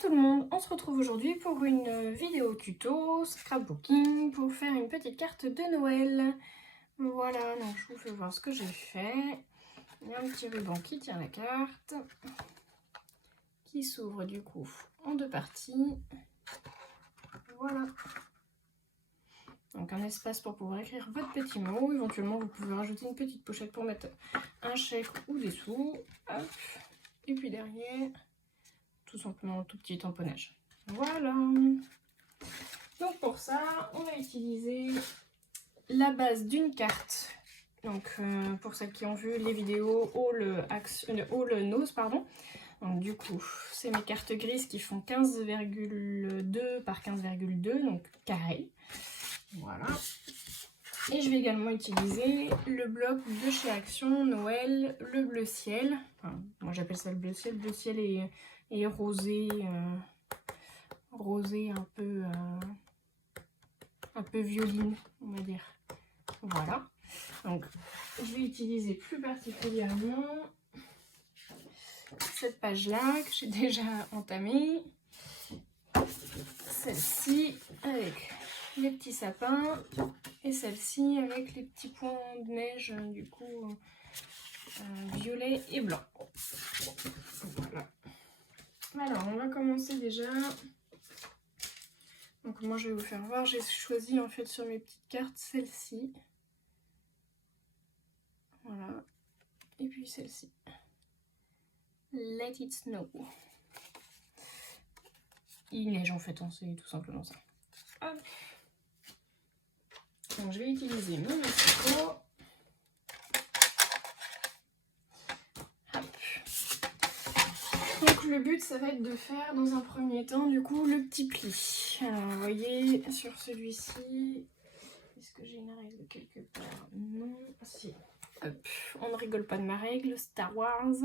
tout le monde, on se retrouve aujourd'hui pour une vidéo tuto scrapbooking pour faire une petite carte de Noël. Voilà, donc je vous fais voir ce que j'ai fait. Il y a un petit ruban qui tient la carte, qui s'ouvre du coup en deux parties. Voilà. Donc un espace pour pouvoir écrire votre petit mot. Éventuellement vous pouvez rajouter une petite pochette pour mettre un chèque ou des sous. Hop. Et puis derrière, tout simplement un tout petit tamponnage. Voilà. Donc pour ça, on va utiliser la base d'une carte. Donc pour celles qui ont vu les vidéos All Nose, pardon. Donc du coup, c'est mes cartes grises qui font 15,2 par 15,2, donc carré. Voilà. Et je vais également utiliser le bloc de chez Action Noël, le bleu ciel. Enfin, moi j'appelle ça le bleu ciel et rosé, rosé un peu violine, on va dire. Voilà. Donc je vais utiliser plus particulièrement cette page-là que j'ai déjà entamée. Celle-ci avec les petits sapins et celle-ci avec les petits points de neige du coup violet et blanc. Voilà. Alors on va commencer déjà. Donc moi je vais vous faire voir, j'ai choisi en fait sur mes petites cartes celle-ci. Voilà. Et puis celle-ci. Let it snow. Il neige en fait, hein, c'est tout simplement ça. Hop. Donc je vais utiliser mon massicot. Donc le but ça va être de faire dans un premier temps du coup le petit pli. Alors vous voyez sur celui-ci, est-ce que j'ai une règle quelque part? Non, si. Hop, on ne rigole pas de ma règle, Star Wars.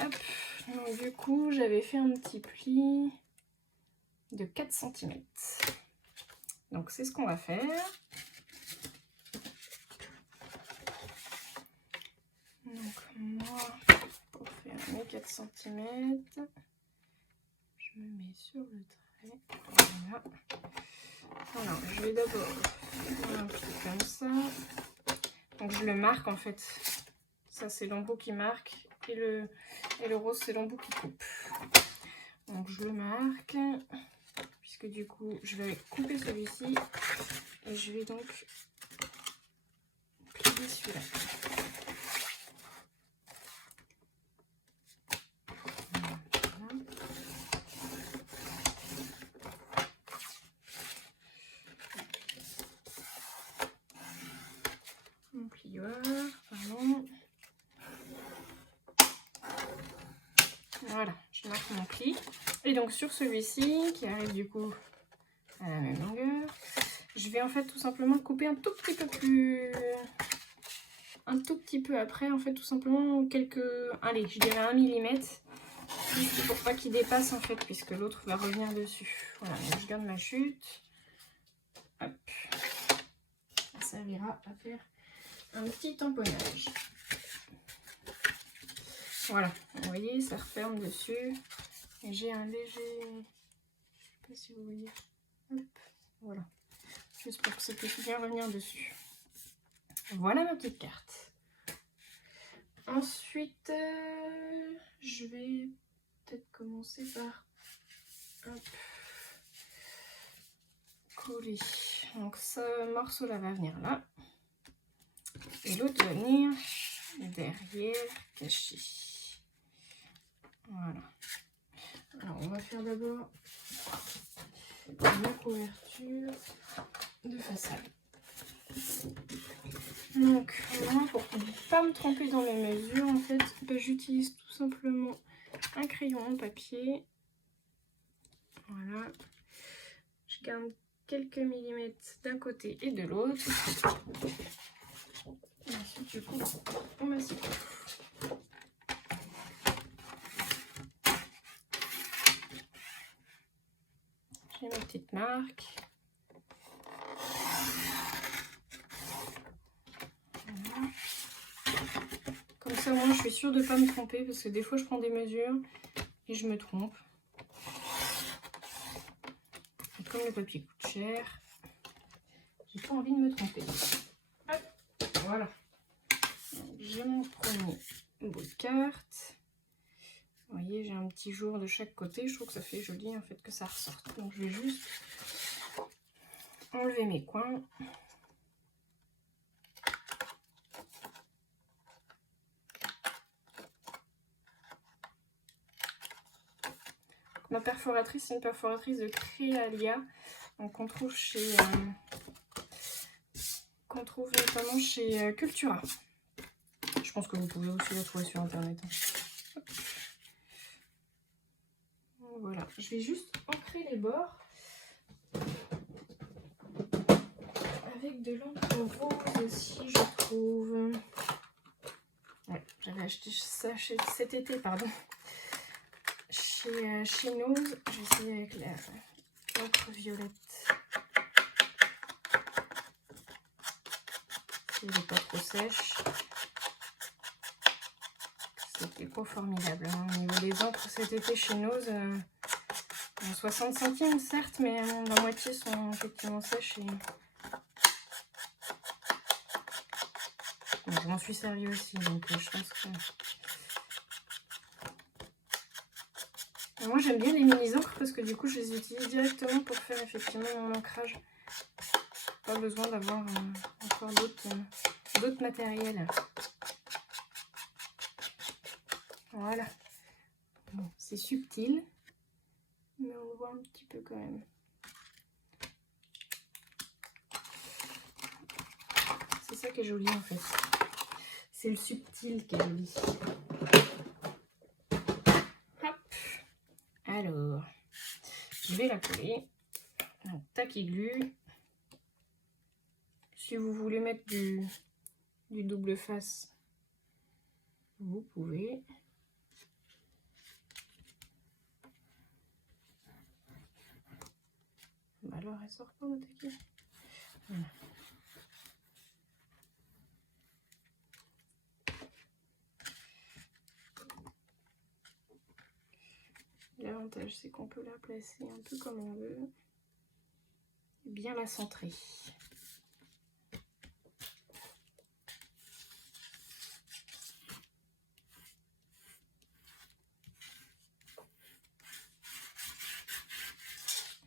Hop, donc du coup j'avais fait un petit pli de 4 cm. Donc c'est ce qu'on va faire. Donc moi, pour faire mes 4 cm, je me mets sur le trait. Voilà. Alors je vais d'abord faire un pli comme ça. Donc je le marque en fait. Ça c'est l'embout qui marque et le rose c'est l'embout qui coupe. Donc je le marque. Puisque du coup je vais couper celui-ci et je vais donc plier celui-là. Mon plieur, pardon. Voilà, je marque mon pli. Et donc sur celui-ci, qui arrive du coup à la même longueur, je vais en fait tout simplement couper un tout petit peu plus... Un tout petit peu après, en fait tout simplement quelques... Allez, je dirais 1 mm. Juste pour pas qu'il dépasse en fait, puisque l'autre va revenir dessus. Voilà, donc je garde ma chute. Hop. Ça servira à faire un petit tamponnage. Voilà, vous voyez, ça referme dessus. Et j'ai un léger... Je sais pas si vous voyez. Hop, voilà. Juste pour que ça puisse bien revenir dessus. Voilà ma petite carte. Ensuite, je vais peut-être commencer par hop, coller. Donc ce morceau-là va venir là. Et l'autre va venir derrière, caché. Voilà. Alors on va faire d'abord la couverture de façade. Donc moi pour ne pas me tromper dans les mesures en fait, j'utilise tout simplement un crayon en papier. Voilà. Je garde quelques millimètres d'un côté et de l'autre. Et ensuite je coupe au massicot. J'ai ma petite marque. Voilà. Comme ça, moi, je suis sûre de ne pas me tromper parce que des fois, je prends des mesures et je me trompe. comme le papier coûte cher, j'ai pas envie de me tromper. Hop, voilà. J'ai mon premier bout de carte. Vous voyez, j'ai un petit jour de chaque côté. Je trouve que ça fait joli en fait que ça ressorte. Donc je vais juste enlever mes coins. Ma perforatrice, c'est une perforatrice de Crealia. Donc on trouve notamment chez Cultura. Je pense que vous pouvez aussi la trouver sur internet. Voilà, je vais juste ancrer les bords avec de l'encre rose aussi, je trouve. Ouais, j'avais acheté ça cet été, pardon. Chez Nose, j'ai essayé avec l'encre violette. Si elle n'est pas trop sèche. C'était pas formidable. Hein. Au niveau des encres cet été chez Nose, 60 centimes certes, mais la moitié sont effectivement sèches. Donc, je m'en suis servi aussi, donc je pense que... Moi j'aime bien les mini-encres parce que du coup je les utilise directement pour faire effectivement mon ancrage. Pas besoin d'avoir encore d'autres matériels. Voilà. Bon, c'est subtil, mais on le voit un petit peu quand même. C'est ça qui est joli en fait. C'est le subtil qui est joli. Hop. Alors, je vais la coller. Donc, tac et glue. Si vous voulez mettre du double face, vous pouvez. Bah alors, elle sort pas, ma taquille. Voilà. L'avantage, c'est qu'on peut la placer un peu comme on veut. Et bien la centrer.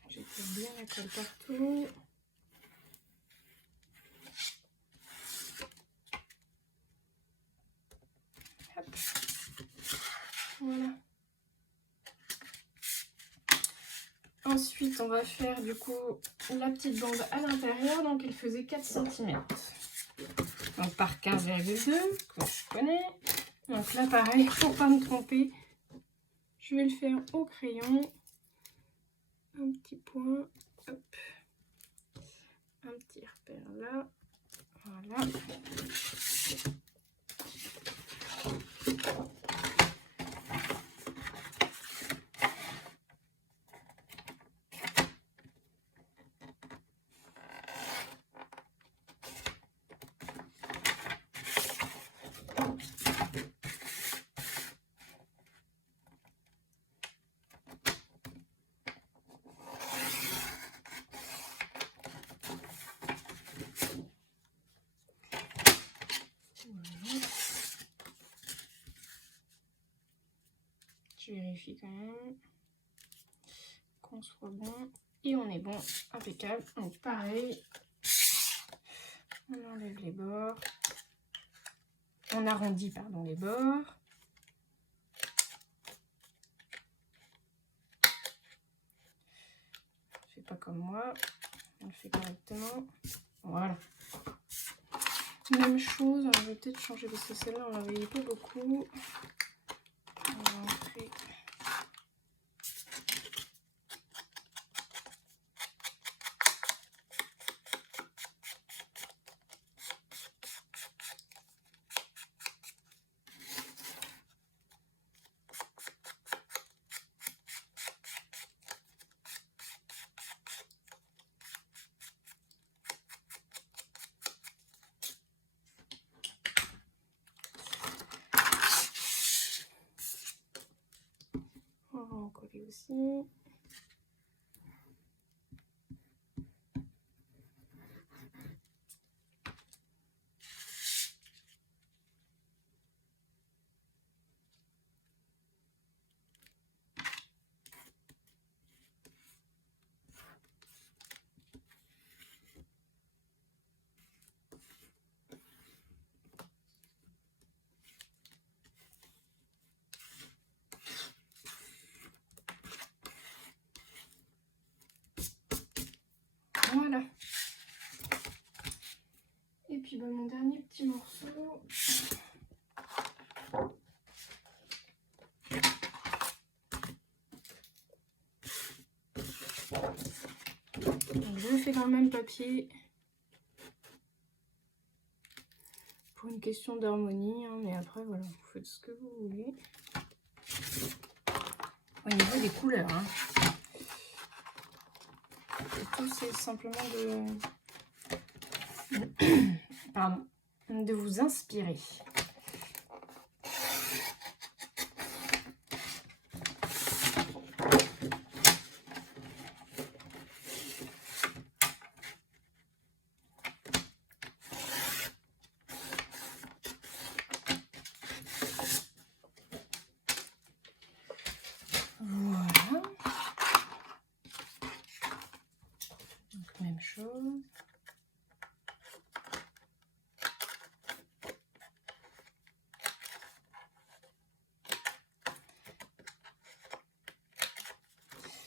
J'étais bien la colle partout. Hop. Voilà. Ensuite, on va faire du coup la petite bande à l'intérieur. Donc, elle faisait 4 cm. Donc, par 15,2, que je connais. Donc là, pareil, pour pas me tromper, je vais le faire au crayon. Un petit point. Hop. Un petit repère là. Voilà. Je vérifie quand même qu'on soit bon. Et on est bon, impeccable. Donc pareil, on enlève les bords. On arrondit, pardon, les bords. Je fais pas comme moi, on le fait correctement. Voilà. Même chose, on va peut-être changer parce que celle-là on la voyait pas beaucoup. On va entrer. On va en coller aussi. mon dernier petit morceau. Donc, je le fais dans le même papier. Pour une question d'harmonie, hein, mais après voilà, vous faites ce que vous voulez. Au niveau des couleurs, hein. Et tout c'est simplement pardon, de vous inspirer. Voilà. Donc même chose.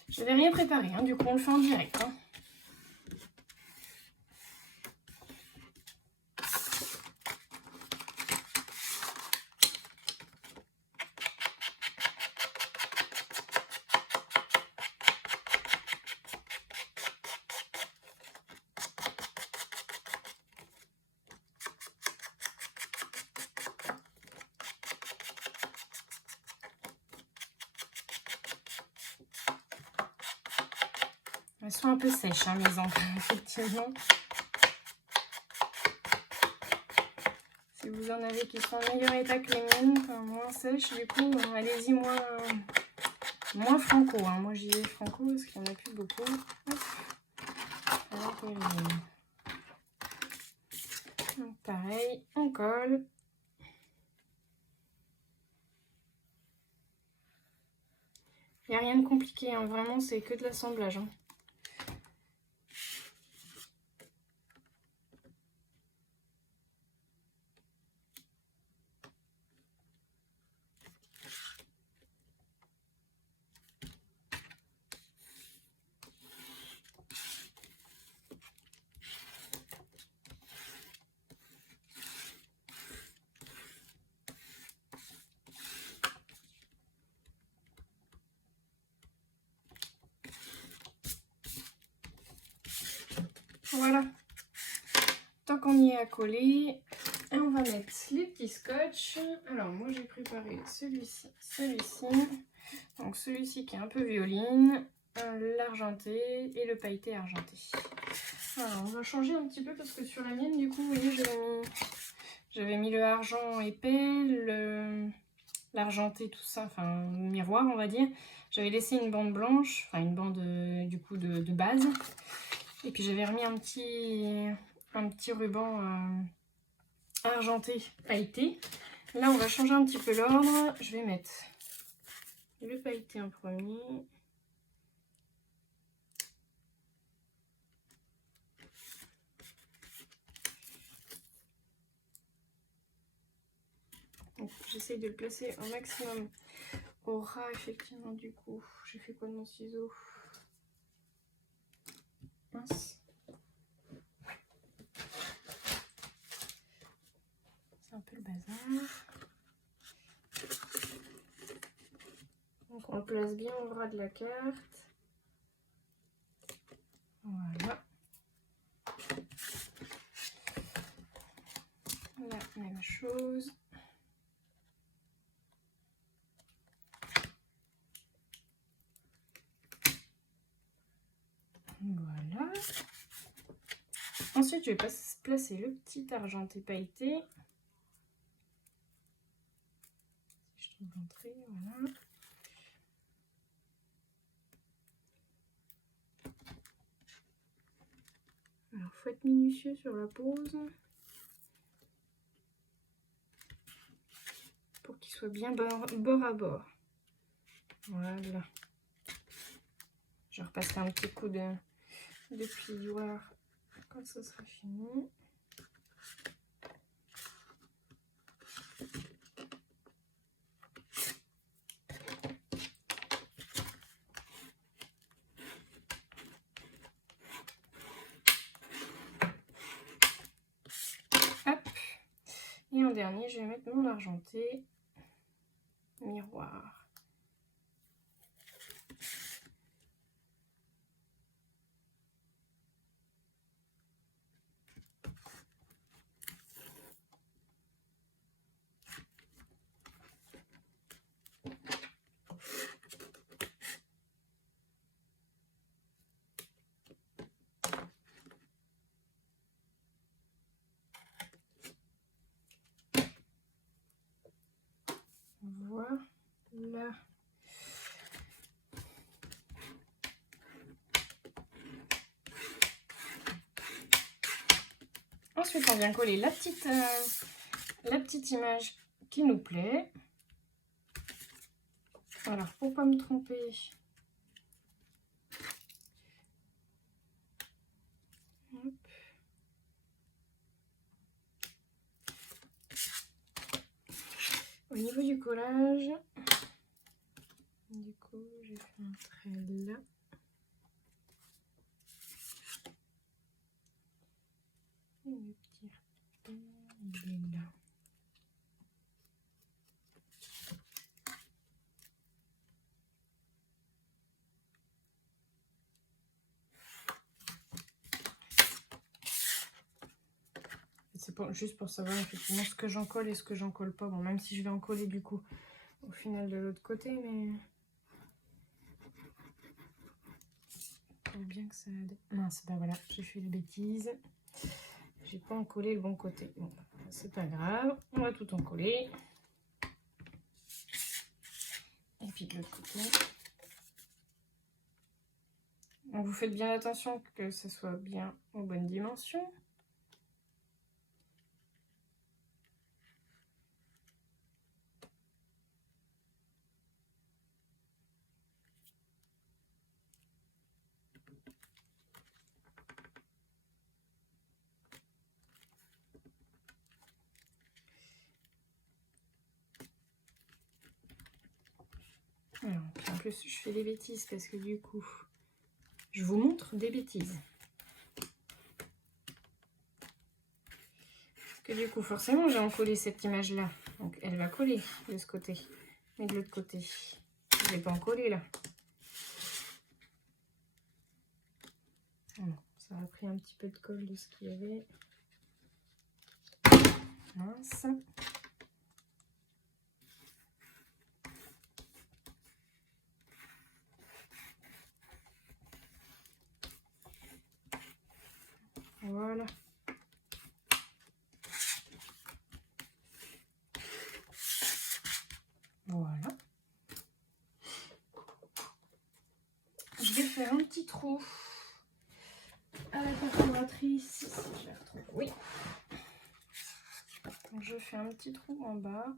Je n'avais rien préparé, hein, du coup on le fait en direct. Hein. Elles sont un peu sèches, hein, mes enfants, effectivement. Si vous en avez qui sont en meilleur état que les miennes, enfin, moins sèches, du coup, allez-y moins franco. Hein. Moi, j'y vais franco parce qu'il n'y en a plus beaucoup. Donc, pareil, on colle. Il n'y a rien de compliqué, hein. Vraiment, c'est que de l'assemblage. Hein. Voilà. Tant qu'on y est à coller, on va mettre les petits scotch. Alors, moi, j'ai préparé celui-ci. Donc, celui-ci qui est un peu violine, l'argenté et le pailleté argenté. Alors, on va changer un petit peu parce que sur la mienne, du coup, vous voyez, j'avais mis le argent épais, l'argenté, tout ça, enfin, le miroir, on va dire. J'avais laissé une bande blanche, enfin, une bande, du coup, de base. Et puis, j'avais remis un petit ruban argenté pailleté. Là, on va changer un petit peu l'ordre. Je vais mettre le pailleté en premier. J'essaye de le placer au maximum au ras, effectivement, du coup. J'ai fait quoi de mon ciseau? Mince. C'est un peu le bazar. Donc on le place bien au ras de la carte. Voilà. La même chose. Voilà. Ensuite, je vais placer le petit argenté pailleté. Si je trouve l'entrée, voilà. Alors, faut être minutieux sur la pose pour qu'il soit bien bord à bord. Voilà. Je repasserai un petit coup de plioir quand ça sera fini. Hop. en dernier, je vais mettre mon argenté miroir. Voilà. Ensuite, on vient coller la petite image qui nous plaît. Alors, pour pas me tromper, hop. Au niveau du collage, du coup, j'ai fait un trait là. Et le petit repère, il est là. C'est juste pour savoir effectivement ce que j'en colle et ce que j'en colle pas. Bon, même si je vais en coller du coup au final de l'autre côté, mais faut bien que ça aide. Mince, bah voilà, j'ai fait les bêtises. J'ai pas en collé le bon côté. Bon, c'est pas grave, on va tout en coller. Et puis de l'autre côté. Donc vous faites bien attention que ça soit bien aux bonnes dimensions. Alors, en plus, je fais des bêtises parce que du coup, je vous montre des bêtises. Parce que du coup, forcément, j'ai encollé cette image-là. Donc, elle va coller de ce côté. Mais de l'autre côté, je ne l'ai pas encollé là. Bon, ça a pris un petit peu de colle de ce qu'il y avait. Mince. Voilà. Voilà. Je vais faire un petit trou à la perforatrice. Si je la retrouve. Oui. Donc, je fais un petit trou en bas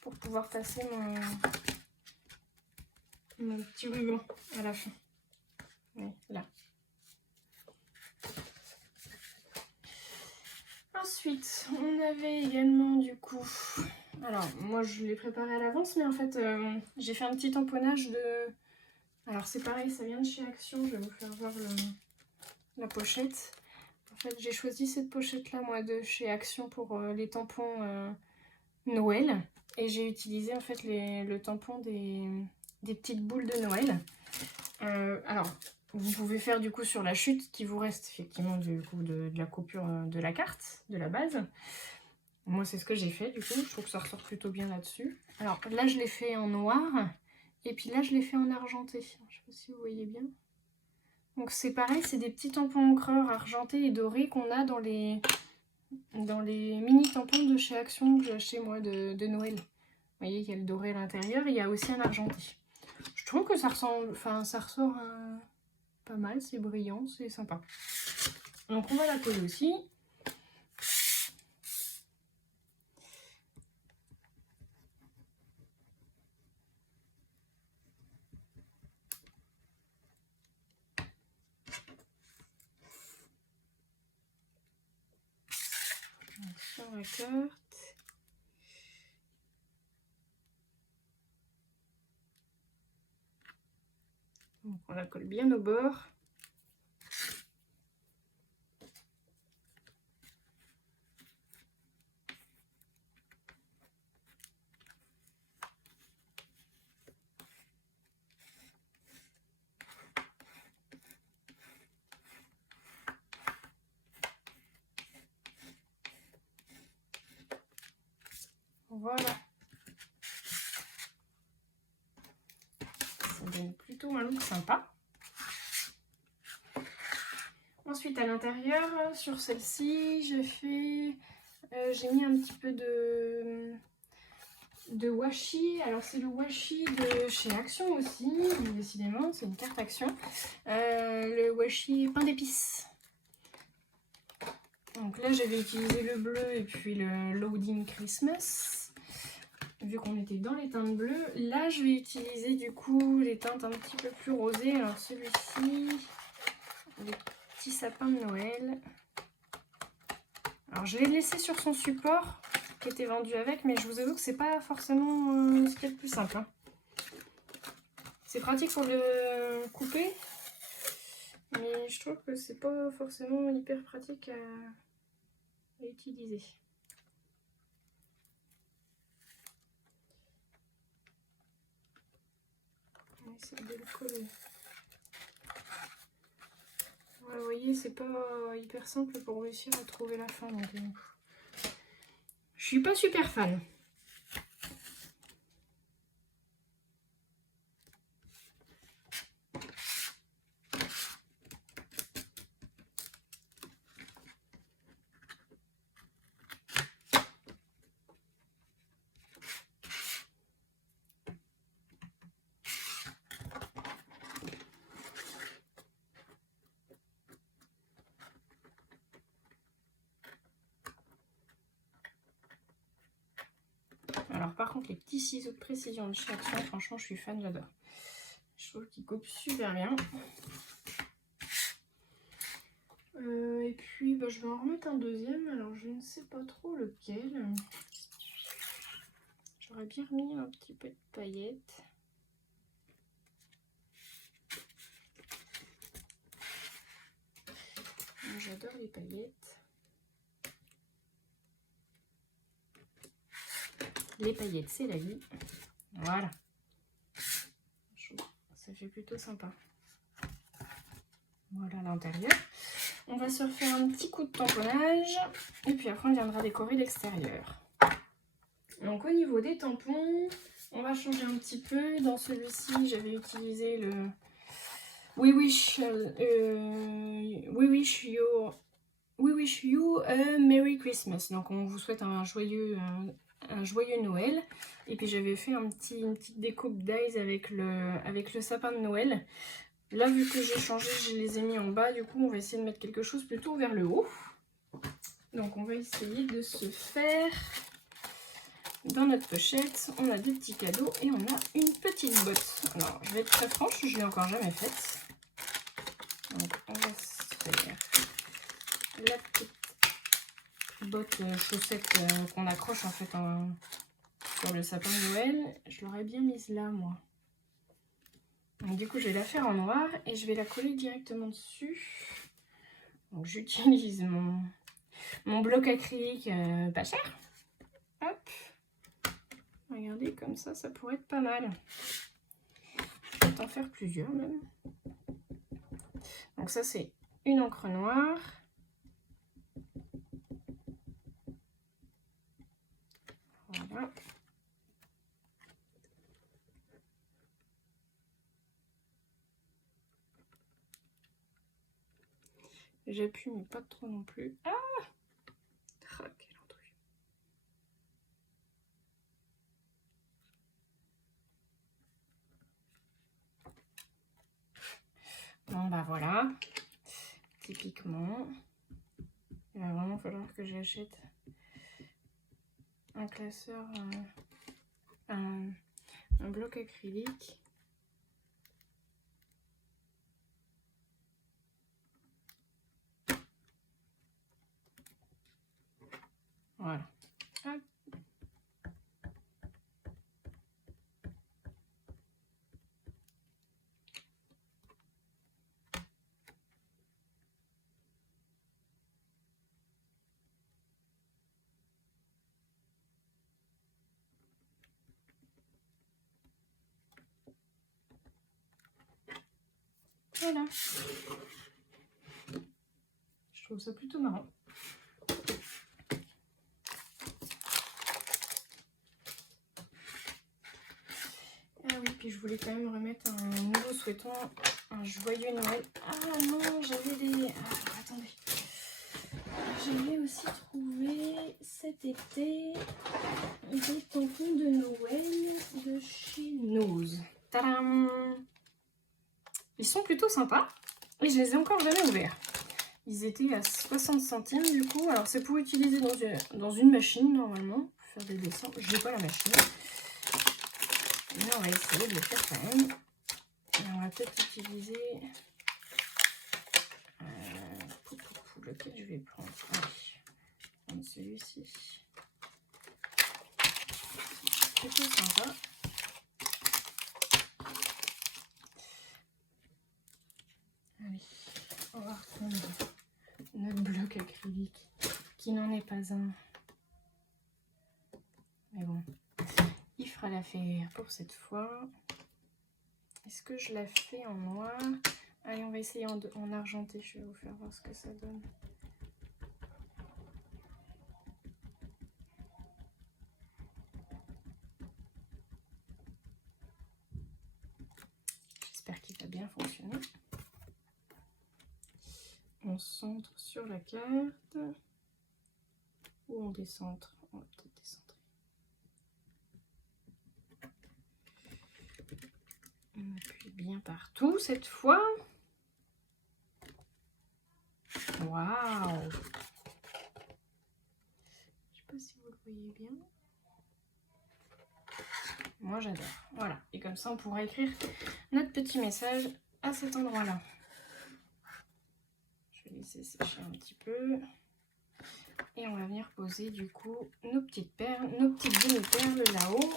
pour pouvoir passer mon petit ruban à la fin. Oui, là. Ensuite, on avait également du coup... Alors, moi je l'ai préparé à l'avance, mais en fait, j'ai fait un petit tamponnage de... Alors c'est pareil, ça vient de chez Action, je vais vous faire voir la pochette. En fait, j'ai choisi cette pochette-là, moi, de chez Action pour les tampons Noël. Et j'ai utilisé en fait le tampon des petites boules de Noël. Alors, vous pouvez faire du coup sur la chute qui vous reste effectivement du coup de la coupure de la carte, de la base. Moi, c'est ce que j'ai fait du coup. Je trouve que ça ressort plutôt bien là-dessus. Alors là, je l'ai fait en noir. Et puis là, je l'ai fait en argenté. Je ne sais pas si vous voyez bien. Donc c'est pareil, c'est des petits tampons encreurs argentés et dorés qu'on a dans les mini tampons de chez Action que j'ai acheté moi de Noël. Vous voyez, il y a le doré à l'intérieur, il y a aussi un argenté. Je trouve que ça ressemble, enfin ça ressort pas mal, c'est brillant, c'est sympa. Donc on va la coller aussi. Sur la carte. Donc on la colle bien au bord. Voilà. Ça donne plutôt un look sympa. Ensuite, à l'intérieur, sur celle-ci, j'ai mis un petit peu de washi. Alors, c'est le washi de chez Action aussi. Décidément, c'est une carte Action. Le washi pain d'épices. Donc là, j'avais utilisé le bleu et puis le Loading Christmas. Vu qu'on était dans les teintes bleues. Là, je vais utiliser du coup les teintes un petit peu plus rosées. Alors, celui-ci, le petit sapin de Noël. Alors, je l'ai laissé sur son support qui était vendu avec, mais je vous avoue que c'est pas forcément ce qui est le plus simple. Hein. C'est pratique pour le couper, mais je trouve que c'est pas forcément hyper pratique à utiliser. On va essayer de le coller. Ouais, vous voyez, c'est pas hyper simple pour réussir à trouver la fin. Donc, je suis pas super fan. Alors par contre les petits ciseaux de précision de chez Action, franchement je suis fan, j'adore. Je trouve qu'ils coupent super bien. Et puis bah, je vais en remettre un deuxième, alors je ne sais pas trop lequel. J'aurais bien remis un petit peu de paillettes. J'adore les paillettes. Les paillettes, c'est la vie. Voilà. Ça fait plutôt sympa. Voilà l'intérieur. On va se refaire un petit coup de tamponnage. Et puis après, on viendra décorer l'extérieur. Donc au niveau des tampons, on va changer un petit peu. Dans celui-ci, j'avais utilisé le We Wish You a Merry Christmas. Donc on vous souhaite un joyeux Noël. Et puis j'avais fait une petite découpe d'eyes avec le sapin de Noël. Là, vu que j'ai changé, je les ai mis en bas. Du coup, on va essayer de mettre quelque chose plutôt vers le haut. Donc on va essayer de se faire... Dans notre pochette, on a des petits cadeaux et on a une petite botte. Alors, je vais être très franche, je ne l'ai encore jamais faite. Donc, on va se faire la petite botte chaussette qu'on accroche en fait sur le sapin de Noël. Je l'aurais bien mise là, moi. Donc, du coup, je vais la faire en noir et je vais la coller directement dessus. Donc, j'utilise mon bloc acrylique pas cher. Hop. Regardez, comme ça pourrait être pas mal. Je vais en faire plusieurs même. Donc ça, c'est une encre noire. Voilà. J'appuie, mais pas trop non plus. Ah! Ah, quel truc. Bon, bah voilà. Typiquement. Il va vraiment falloir que j'achète un classeur, un bloc acrylique. Voilà. Hop. Voilà. Je trouve ça plutôt marrant. puis je voulais quand même remettre un nouveau souhaitant, un joyeux Noël. Ah non, j'avais des... Ah, attendez. J'avais aussi trouvé cet été des tampons de Noël de chez Nose. Tadam! Ils sont plutôt sympas et je les ai encore jamais ouverts. Ils étaient à 60 centimes du coup. Alors c'est pour utiliser dans une machine normalement, pour faire des dessins. Je n'ai pas la machine. Mais on va essayer de le faire quand même. Et on va peut-être utiliser... lequel je vais prendre? Allez, celui-ci. Plutôt sympa. Allez, on va reprendre notre bloc acrylique, qui n'en est pas un. Mais bon, il fera l'affaire pour cette fois. Est-ce que je la fais en noir? Allez, on va essayer en argenté. Je vais vous faire voir ce que ça donne. J'espère qu'il va bien fonctionner. On centre sur la carte. Ou on décentre? On va peut-être décentrer. On appuie bien partout cette fois. Waouh! Je sais pas si vous le voyez bien. Moi j'adore. Voilà. Et comme ça on pourra écrire notre petit message à cet endroit-là. Je vais laisser sécher un petit peu. Et on va venir poser du coup nos petites perles, nos petites demi-perles là-haut.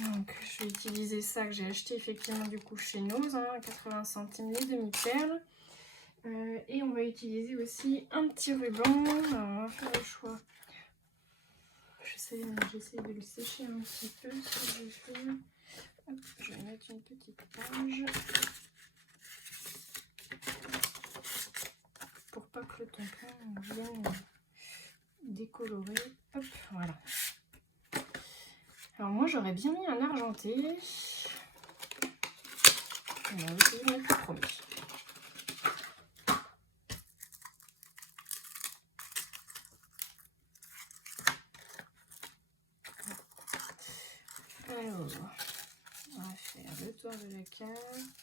Donc je vais utiliser ça que j'ai acheté effectivement du coup chez Nose, hein, 80 centimes les demi-perles. Et on va utiliser aussi un petit ruban. Alors on va faire le choix. J'essaie de le sécher un petit peu, ce que je vais faire. Hop, je vais mettre une petite page. Pour pas que le tampon vienne décolorer. Hop, voilà. Alors moi j'aurais bien mis un argenté. On va essayer de mettre le premier. Alors, on va faire le tour de la carte.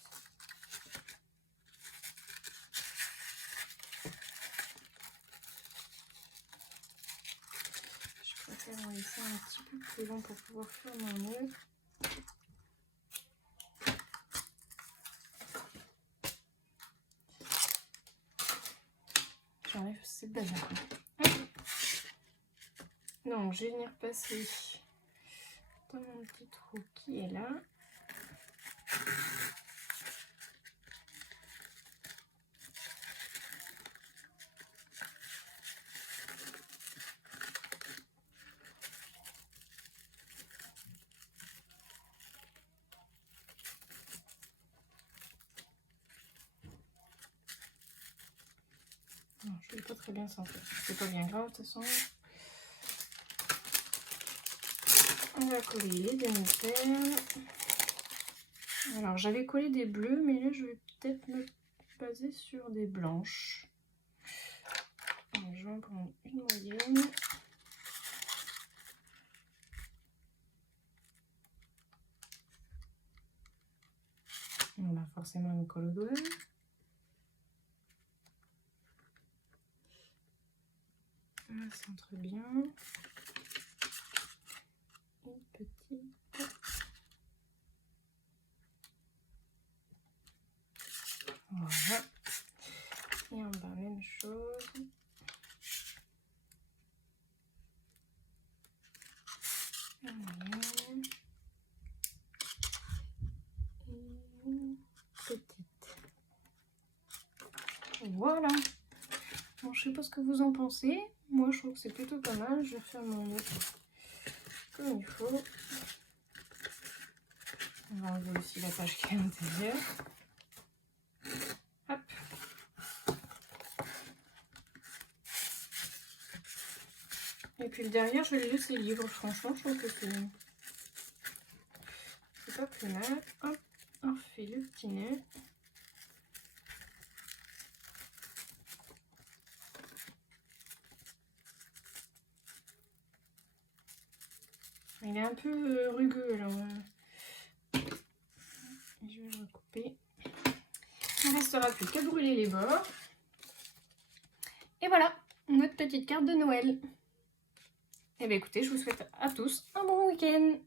Je préfère en laisser un petit peu plus long pour pouvoir faire mon nœud. J'enlève cette base. Donc, je vais venir passer dans mon petit trou qui est là. Non, je ne vais pas très bien sentir. C'est pas bien grave de toute façon. On va coller les demi-perles. Alors j'avais collé des bleus, mais là je vais peut-être me baser sur des blanches. Alors, je vais en prendre une moyenne. On a forcément une colle au doigt. On centre bien. Une petite. Voilà. Et en bas, même chose. Voilà. Et une petite. Voilà. Bon, je sais pas ce que vous en pensez. Moi, je trouve que c'est plutôt pas mal. Je vais faire mon nœud comme il faut. On va enlever aussi la page qui est à l'intérieur. Hop. Et puis le derrière, je vais les laisser libres. Franchement, je trouve que c'est pas plus mal. Hop, on refait le petit nez. Il est un peu rugueux, alors je vais le recouper. Il ne restera plus qu'à brûler les bords. Et voilà, notre petite carte de Noël. Et bien écoutez, je vous souhaite à tous un bon week-end.